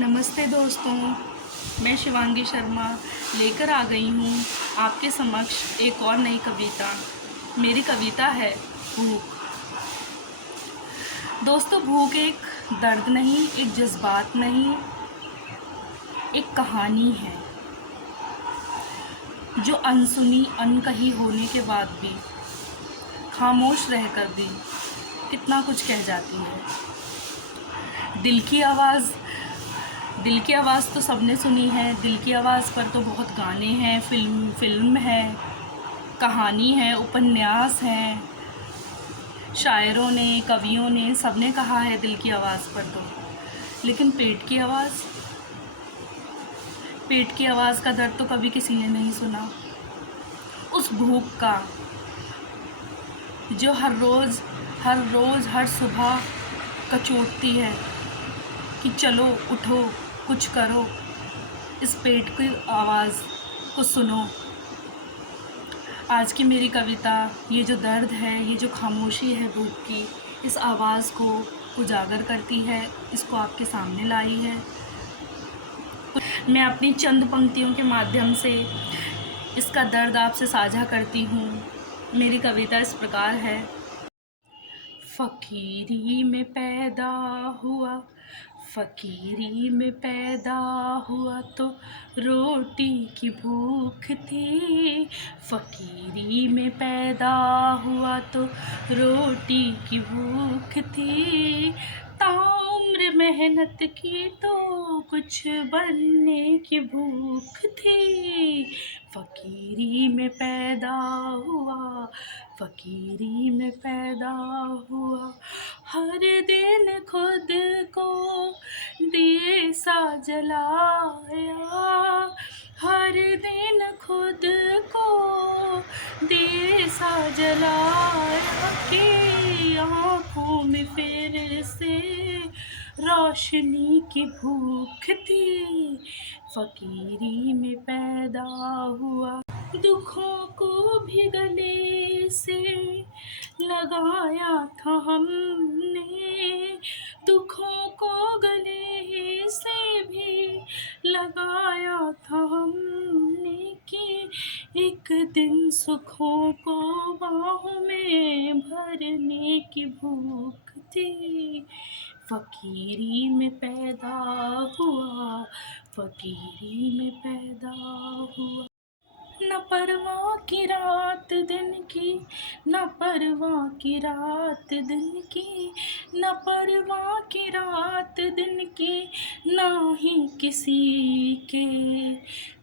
नमस्ते दोस्तों, मैं शिवांगी शर्मा लेकर आ गई हूँ आपके समक्ष एक और नई कविता। मेरी कविता है भूख। दोस्तों, भूख एक दर्द नहीं, एक जज्बात नहीं, एक कहानी है जो अनसुनी अनकही होने के बाद भी, खामोश रहकर भी कितना कुछ कह जाती है। दिल की आवाज़ तो सबने सुनी है। दिल की आवाज़ पर तो बहुत गाने हैं, फिल्म है, कहानी है, उपन्यास हैं, शायरों ने, कवियों ने, सबने कहा है दिल की आवाज़ पर तो। लेकिन पेट की आवाज़ का दर्द तो कभी किसी ने नहीं सुना। उस भूख का जो हर रोज़ हर सुबह कचोटती है कि चलो उठो, कुछ करो। इस पेट की आवाज़ को सुनो। आज की मेरी कविता ये जो दर्द है, ये जो खामोशी है भूख की, इस आवाज़ को उजागर करती है, इसको आपके सामने लाई है। मैं अपनी चंद पंक्तियों के माध्यम से इसका दर्द आपसे साझा करती हूँ। मेरी कविता इस प्रकार है। फ़कीरी में पैदा हुआ, फ़कीरी में पैदा हुआ तो रोटी की भूख थी। फ़कीरी में पैदा हुआ तो रोटी की भूख थी। ताउम्र मेहनत की तो कुछ बनने की भूख थी। फ़कीरी में पैदा हुआ, फ़कीरी में पैदा हुआ। हर दिन खुद को दिए सा जलाया, हर दिन खुद को दिए सा जलाया कि आँखों में फिर से रोशनी की भूख थी। फ़कीरी में पैदा हुआ, दुखों को भी गले से लगाया था हमने, दुखों को गले से भी लगाया था हमने कि एक दिन सुखों को बाहों में भरने की भूख थी। फ़कीरी में पैदा हुआ, फ़कीरी में पैदा हुआ। न परवाह की रात दिन की, न परवाह की रात दिन की, न परवाह की रात दिन की, ना ही किसी के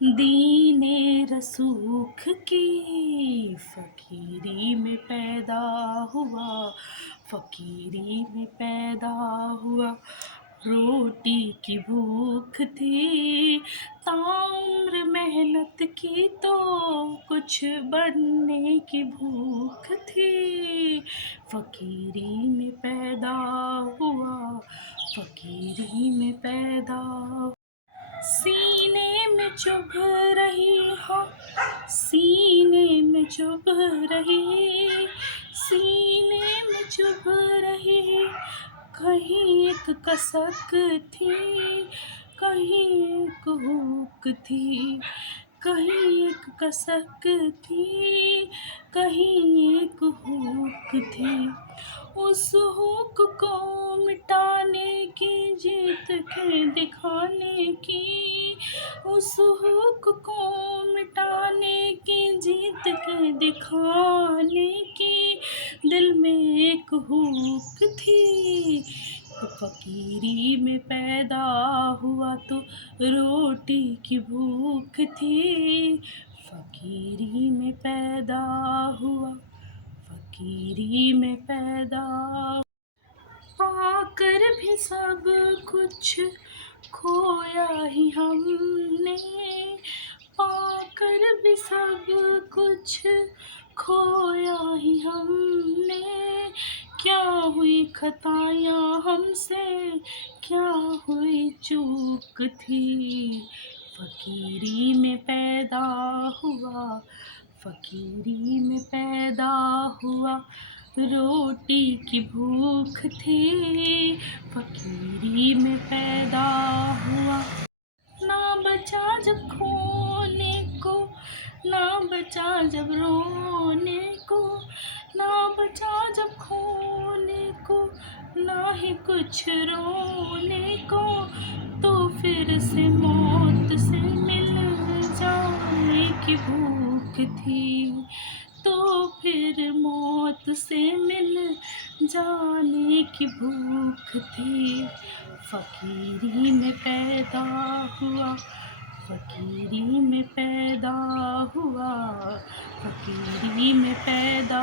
दीने रसूख की। फ़कीरी में पैदा हुआ, फ़कीरी में पैदा हुआ। रोटी की भूख थी, ताउम्र मेहनत की तो कुछ बनने की भूख थी। फ़कीरी में पैदा हुआ, फ़कीरी में पैदा। सीने में चुभ रही हो, सीने में चुभ रही, सीने में चुभ रही, कहीं एक कसक थी, कहीं एक हुक थी, कहीं एक कसक थी, कहीं एक हुक थी। उस हुक को मिटाने की, जीत के दिखाने की, उस हुक को मिटाने की, जीत के दिखाने की, दिल में एक हुक थी। फ़कीरी में पैदा हुआ तो रोटी की भूख थी। फ़कीरी में पैदा हुआ, फ़कीरी में पैदा। पाकर भी सब कुछ खोया ही हमने, पाकर भी सब कुछ खोया ही हमने। क्या हुई खतायाँ हमसे, क्या हुई चूक थी। फ़कीरी में पैदा हुआ, फ़कीरी में पैदा हुआ। रोटी की भूख थी, फकीरी में पैदा हुआ। ना बचा जब खोने को, ना बचा जब रोने को, ना बचा जब खोने को, ना ही कुछ रोने को, तो फिर से मौत से मिल जाने की भूख थी, तो फिर मौत से मिल जाने की भूख थी। फकीरी में पैदा हुआ, फकीरी में पैदा हुआ, फकीरी में पैदा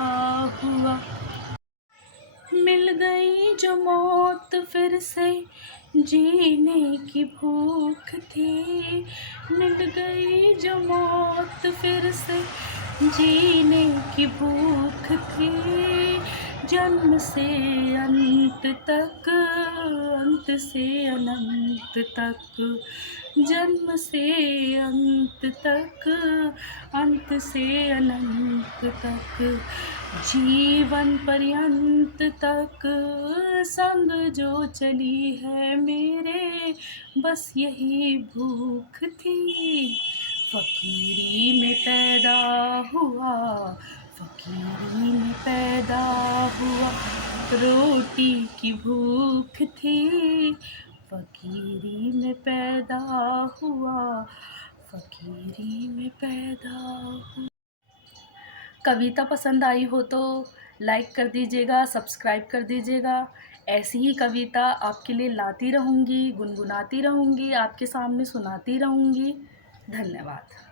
हुआ। मिल गई जो मौत फिर से जीने की भूख थी, मिल गई जो मौत फिर से जीने की भूख थी। जन्म से अंत तक, अंत से अनंत तक, जन्म से अंत तक, अंत से अनंत तक, जीवन पर्यंत तक संग जो चली है मेरे, बस यही भूख थी। फकीरी में पैदा हुआ, फकीरी में पैदा हुआ। रोटी की भूख थी, फकीरी में पैदा हुआ, फकीरी में पैदा हुआ। कविता पसंद आई हो तो लाइक कर दीजिएगा, सब्सक्राइब कर दीजिएगा। ऐसी ही कविता आपके लिए लाती रहूँगी, गुनगुनाती रहूँगी, आपके सामने सुनाती रहूँगी। धन्यवाद।